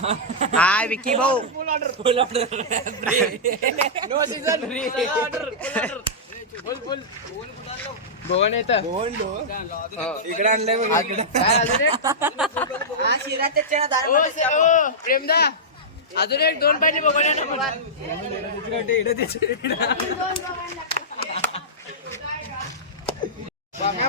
हाय विकी भाऊ. Full order no season order full भवन येतं इकडे आणलंय प्रेमदा अजून एक 2 पाणी बघूया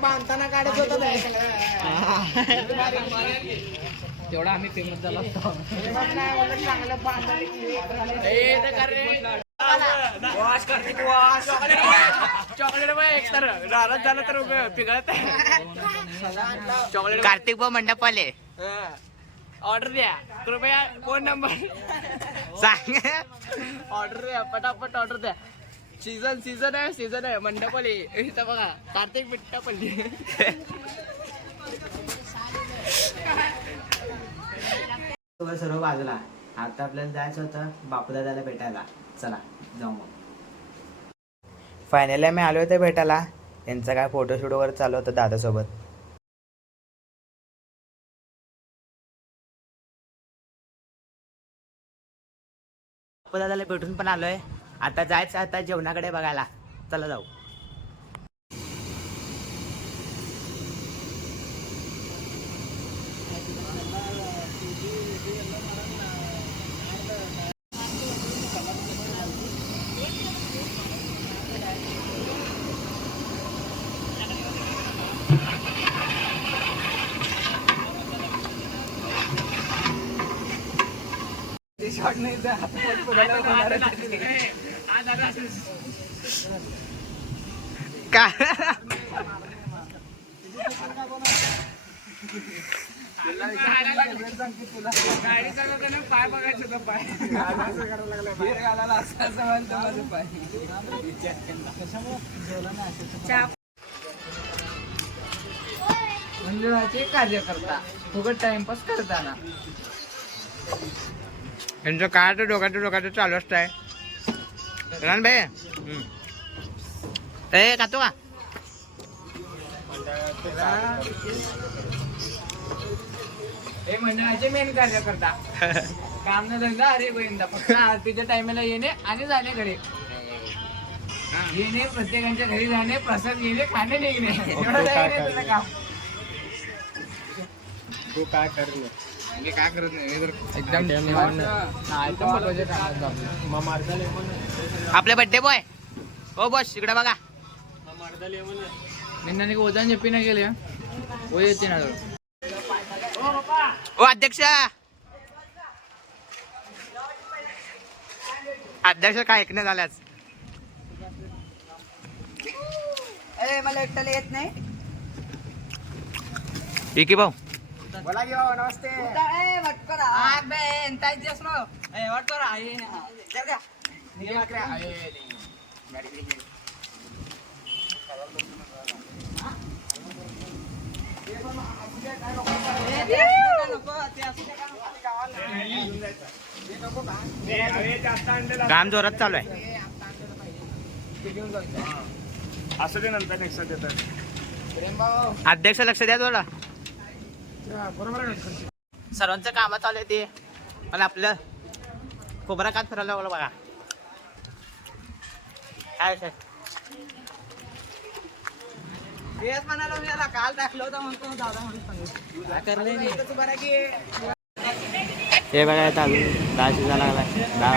बांधताना काढत होता तेवढा आम्ही फेमस झाला असतो चॉकलेट तर राहत झालं तर पिघळत चॉकलेट. कार्तिक भाऊ मंडपवाले ऑर्डर द्या कृपया फोन नंबर सांग. ऑर्डर द्या पटापट ऑर्डर द्या. सीझन आहे मंडपली इथं बघा कार्तिक पिट्टापल्ली. सर्व बाजूला. आता आपल्याला जायचं होतं बापूदादाला भेटायला. चला जाऊ मग. फायनली आम्ही आलो होतो भेटायला. यांचा काय फोटोशूट वगैरे चालू होतं दादासोबत. बापूदादाला भेटून पण आलोय. आता जायचं आता जेवणाकडे बघायला. चला जाऊ. शॉट नाही का गाडी चालवताना पाय बघायचं होतं पाय घालायला असं पाय मंजुळाचे कार्यकर्ता फुकट टाइमपास करताना यांचं काय तर डोक्याचं चालू असतंय. रान भाई ए खातो का हे मंडळाचे मेन कार्यकर्ता. काम न धंदा अरे गोविंदा फक्त आरतीच्या टाइमला येणे आणि जाणे घरी येणे प्रत्येकाच्या घरी जाणे प्रसाद येणे खाणे निघणे एवढं आहे तुझं काम. तू काय करले मी काय करत नाही एकदम आपले बड्डे बॉय. हो बस इकडे बघा. निन्ना ओदान చెప్పి ना गेले ओ येते ना ओ अध्यक्ष काय ऐकण्यात आल्याच. अरे मला एकट्याला येत नाही. विकी भाऊ बोला की भाऊ नमस्ते वटकरा ఎంత ఇది చేస్తున్నావు వాడుకోరా काम जोरात चालू आहे. असं ते नंतर नेक्स्ट देतात. अध्यक्ष लक्ष द्या थोडा. सर्वांचं काम चालू आहे ते मला आपलं खोबरा कात फिरायला लागलं बघा. काय तेच म्हणाला मी याला काल टाकलं होतं म्हणतो दादा म्हणून सांगितलं बरं की हे बघा आता अजून 10 शिजा लागलाय. 10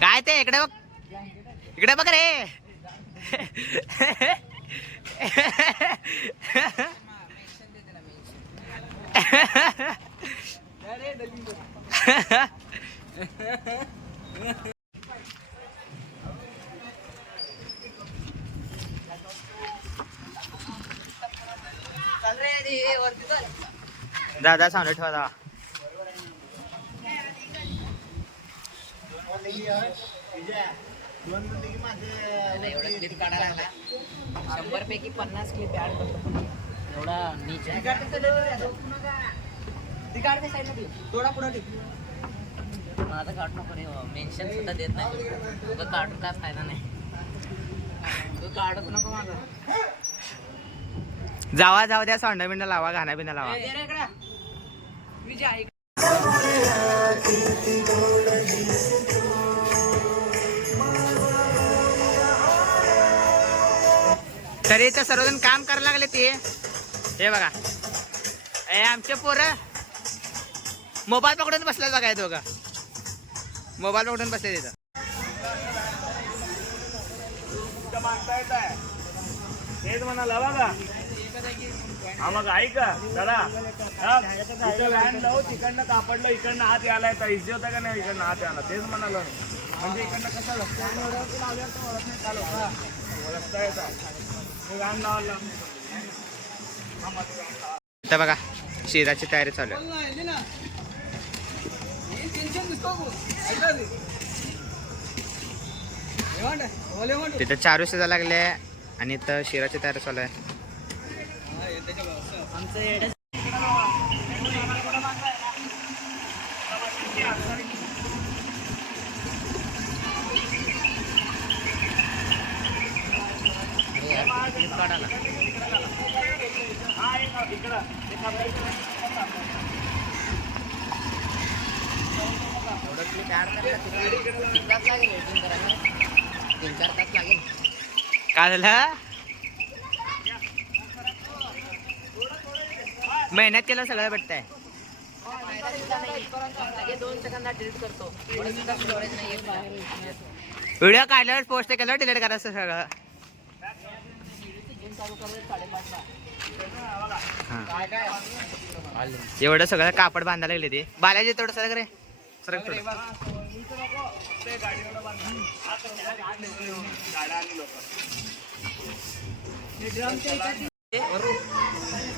काय ते इकडे बघ रे. दादा सावने ठेवा. एवढं क्लिप काढायला लागला 100 पैकी 50 क्लिप ऍड करतो एवढा नीचे ती काढ त्या साईडला थोडा पुढे ठेव. माझं काढ नको रे मेन्शन सुद्धा देत नाही तुझं काढून काय फायदा नाही तू काढत नको माझा. जावा जाऊ द्या सोंडा बिंडा लावा गाणा बिना लावा. दे रे इकडे. विजय ऐक. तरी इथं सर्वजण काम करायला लागले ते. हे बघा ए आमचे पोरं मोबाईल पकडून बसले बघा हे दोघं. मोबाईल पकडून बसले तिथं. मागता येत आहे तेच म्हणाला बघा. हा मग ऐका दादा व्हॅन लावू तिकडनं कापडलं इकडनं हात यायला येतं. इझी होतं का नाही इकडनं हात यायला तेच म्हणालो. म्हणजे इकडनं कसं रस्त्यावर लावल्यावर तर ओळख नाही चालू रस्ता येतात व्हॅन लावायला. इथं बघा शिराची तयारी चालू आहे. तिथं 4 वाजता लागले आणि इथं शिराची तयारी चालू आहे. काय झालं मेहनत केलं सगळं भेटतंय. 2 सेकंदात डिलीट करतो स्टोरेज नाही व्हिडिओ काढल्यावर पोस्ट केल्यावर डिलीट करायचं सगळं. एवढं सगळं कापड बांधायला लागले ते. बालाजी थोडं सरक रे सरक थोडं.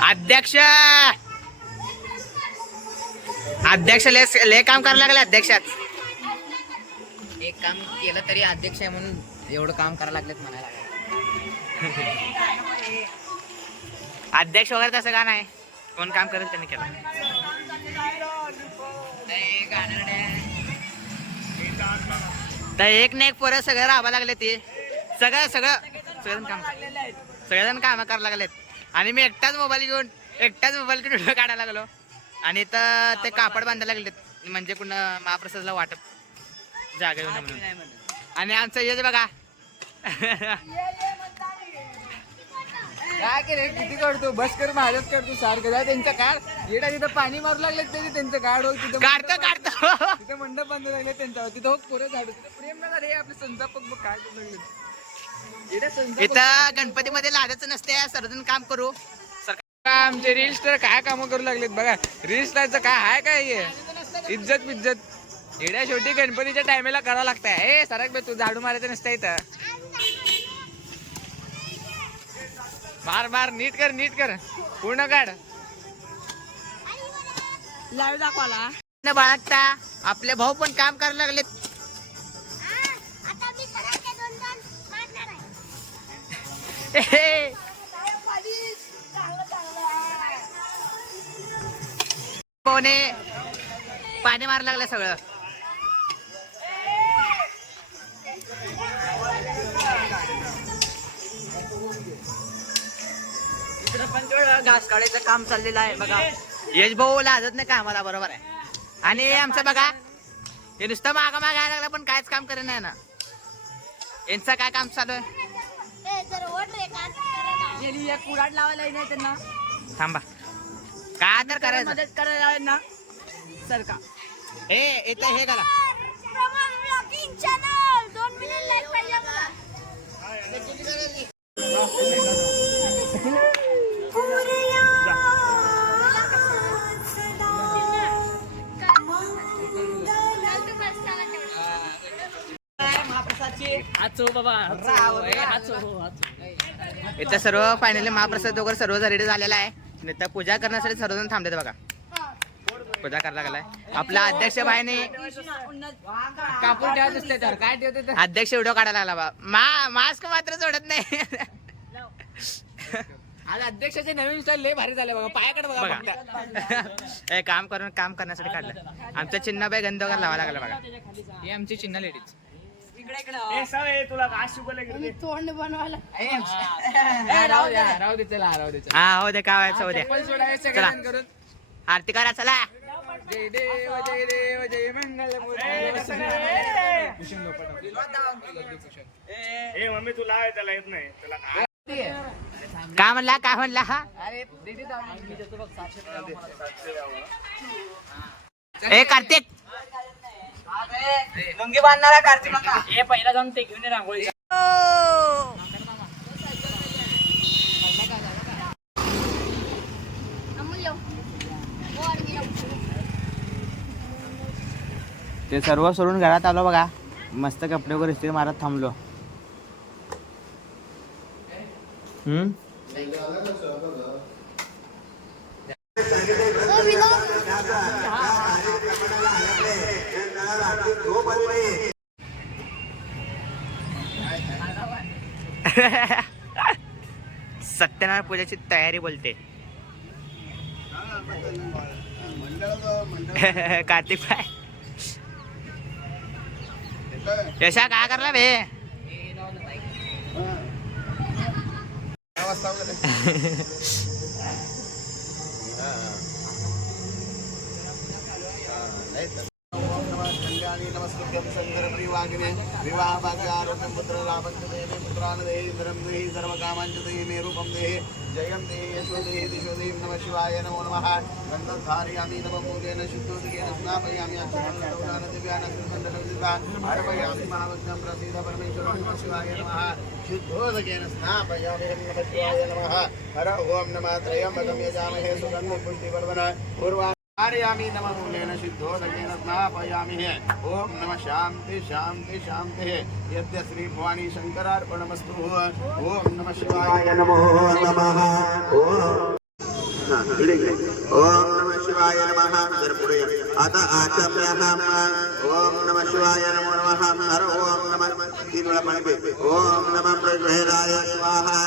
अध्यक्ष अध्यक्ष लय काम करायला लागले. अध्यक्षात एक काम केलं तरी अध्यक्ष आहे म्हणून एवढं काम करायला लागलेत म्हणायला. अध्यक्ष वगैरे तसं का नाही. कोण काम करेल त्यांनी केलं. तर एक ना एक पोरं सगळं राहावं लागले ते. सगळेजण काम करायला लागलेत. आणि मी एकटाच मोबाईल घेऊन व्हिडिओ काढायला लागलो. आणि तर ते कापड बांधायला लागलेत. म्हणजे कुणा महाप्रसादला वाटप जागा येऊन म्हणून. आणि आमचं हेच बघा काय केलं किती करतो बस कर माझ्याच करतो सारखं जा त्यांच्या काढ येडा तिथं पाणी मारू लागले त्यांचं काढ हो तिथं काढतो तिथे मंडप बांधू लागले त्यांच्यावर तिथं हो पोरं झाडू तिथं प्रेम नगर हे आपले संतापक बघ काय करू लागले. इथं गणपतीमध्ये लादायचं नसते. सर्वजण काम करू. आमचे रील स्टार काय कामं करू लागलेत बघा. रील स्टारचं काय आहे काय हे इज्जत बिज्जत येड्या शेवटी गणपतीच्या टायमेला करावं लागतंय. ए सरक बे तू झाडू मारायचं नसतं इथं. मार नीट कर पूर्ण काढ. लाईव्ह दाखवाला बाळगता आपले भाऊ पण काम करायला लागलेत. भाऊने पाणी मारायला लागलं सगळं. पण घास काढायचं काम चाललेलं आहे बघा. यश भाऊ लाजत नाही कामाला बरोबर आहे. आणि आमचं बघा हे नुसतं मागा यायला लागलं पण कायच काम करत नाही ना. यांचं काय काम चालू आहे. कुराड लावायला नाही त्यांना थांबा काय तर करायचं. मदत करायला ना सरका हे इथं हे करा. इथं सर्व फायनली महाप्रसाद वगैरे सर्व रेडी झालेला आहे. इथं पूजा करण्यासाठी सर्वजण थांबलेत बघा. पूजा करायला लागलाय आपला अध्यक्ष भाईने. कापून ठेवत असते तर काय ठेवते अध्यक्ष व्हिडिओ काढायला लागला बा. मास्क मात्र सोडत नाही. आज अध्यक्षाचे नवीन स्टाईल लय भारी झालं बघा. पायाकडे बघा बघा फक्त. हे काम करण्यासाठी काढलं. आमचं चिन्ह बाई गंध वगैरे लावा लागलं बघा. ही आमची चिन्ह लेडीज. ए सवय तुला काय शिकवलं की तोंड बनवायला राहू दे चला राहू दे चला. हा हो दे काय व्हायचं हो दे. चप्पल सोडावे चला. सगळ्यांना करून. आरती करा चला. जय देव जय देव जय मंगल ए मम्मी तू लाव त्याला येत नाही त्याला काय काय म्हणला हा. ए कार्तिक लुंगी बांधणारा कार्तिक होता. हे पहिला जाऊन ते घेऊन ये रांगोळी. ते सर्व सोडून घरात आलो बघा. मस्त कपडे वगैरे इस्त्री मारत थांबलो. सत्यनारायण पूजेची तयारी बोलते. कार्तिक भाई यशा काय करला बे. नमस्कृत्यं संदर्भवागिने विवाह भाग्य आरोग्यं पुत्र लाभं च देहि पुत्रान् देहि इंद्रं देहि सर्वकामान् च देहि मे रूपं देहि जयं देहि यशो देहि दिशो देहि नमः शिवाय नमो नमः गन्धधारयामि नवमूलेन शुद्धोदकेन स्नापयामि अक्षरं दिव्यान् सुगन्धकविता अर्पयामि महाभक्तं प्रसीद परमेश्वरं नमः शिवाय नमः शुद्धोदकेन स्नापयामि नमः शिवाय नमः हर ओम नमः त्रयंबकं यजामहे सुगन्धिं पुष्टिवर्धनं पूर्वा आर्यामि नमः मूलेन शुद्धोदकेन स्नापयामि ओम नमः शांति शांति शांति यद्य श्री भवानी शंकरार्पणमस्तु ओम नमः शिवाय नमो नमः ओम नमः शिवाय नमः पुढे आता आचम्यः ओम नमः शिवाय नमो नमः हर ओम नमः तीन वेळा पाणी पे ओम नमः प्रज्वलाय स्वाहा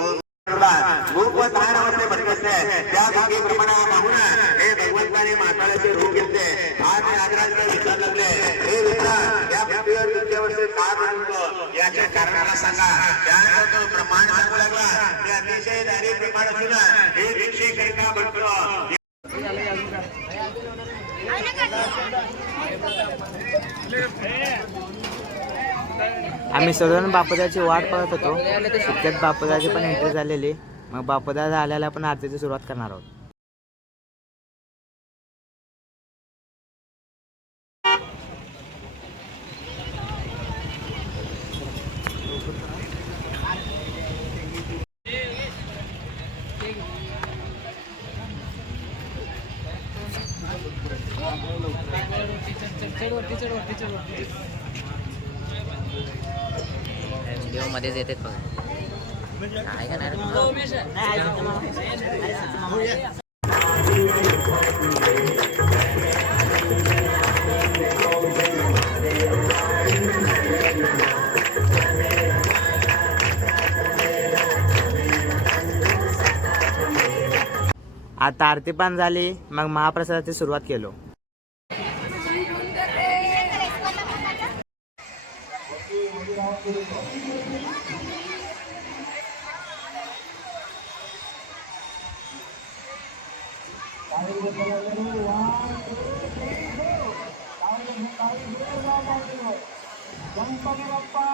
ओम रूप धारणामध्ये भटकते त्या भागी प्रमाणा पाहून हे भगवंताने माताळाचे रूप घेतले. आज राजराजला विचार लागले हे विचार या पृथ्वीवर तुमच्या वर्षी का म्हणतो याच्या कारणाला सांगा. त्यानंतर तो प्रमाण सांगू लागला ते अतिशय दारी प्रमाण असून हे भिक्षे करिता म्हणतो. आम्ही सर्वजण बापूदाची वाट पाहत होतो. त्यात बापूदाची पण एंट्री झालेली. मग बापूदा आल्याला आपण आरतीची सुरुवात करणार आहोत. व्हिडिओ मध्येच येतात बघा. आहे का नाही आता आरती पण झाली. मग महाप्रसादाची सुरुवात केलो. गणपती बाप्पा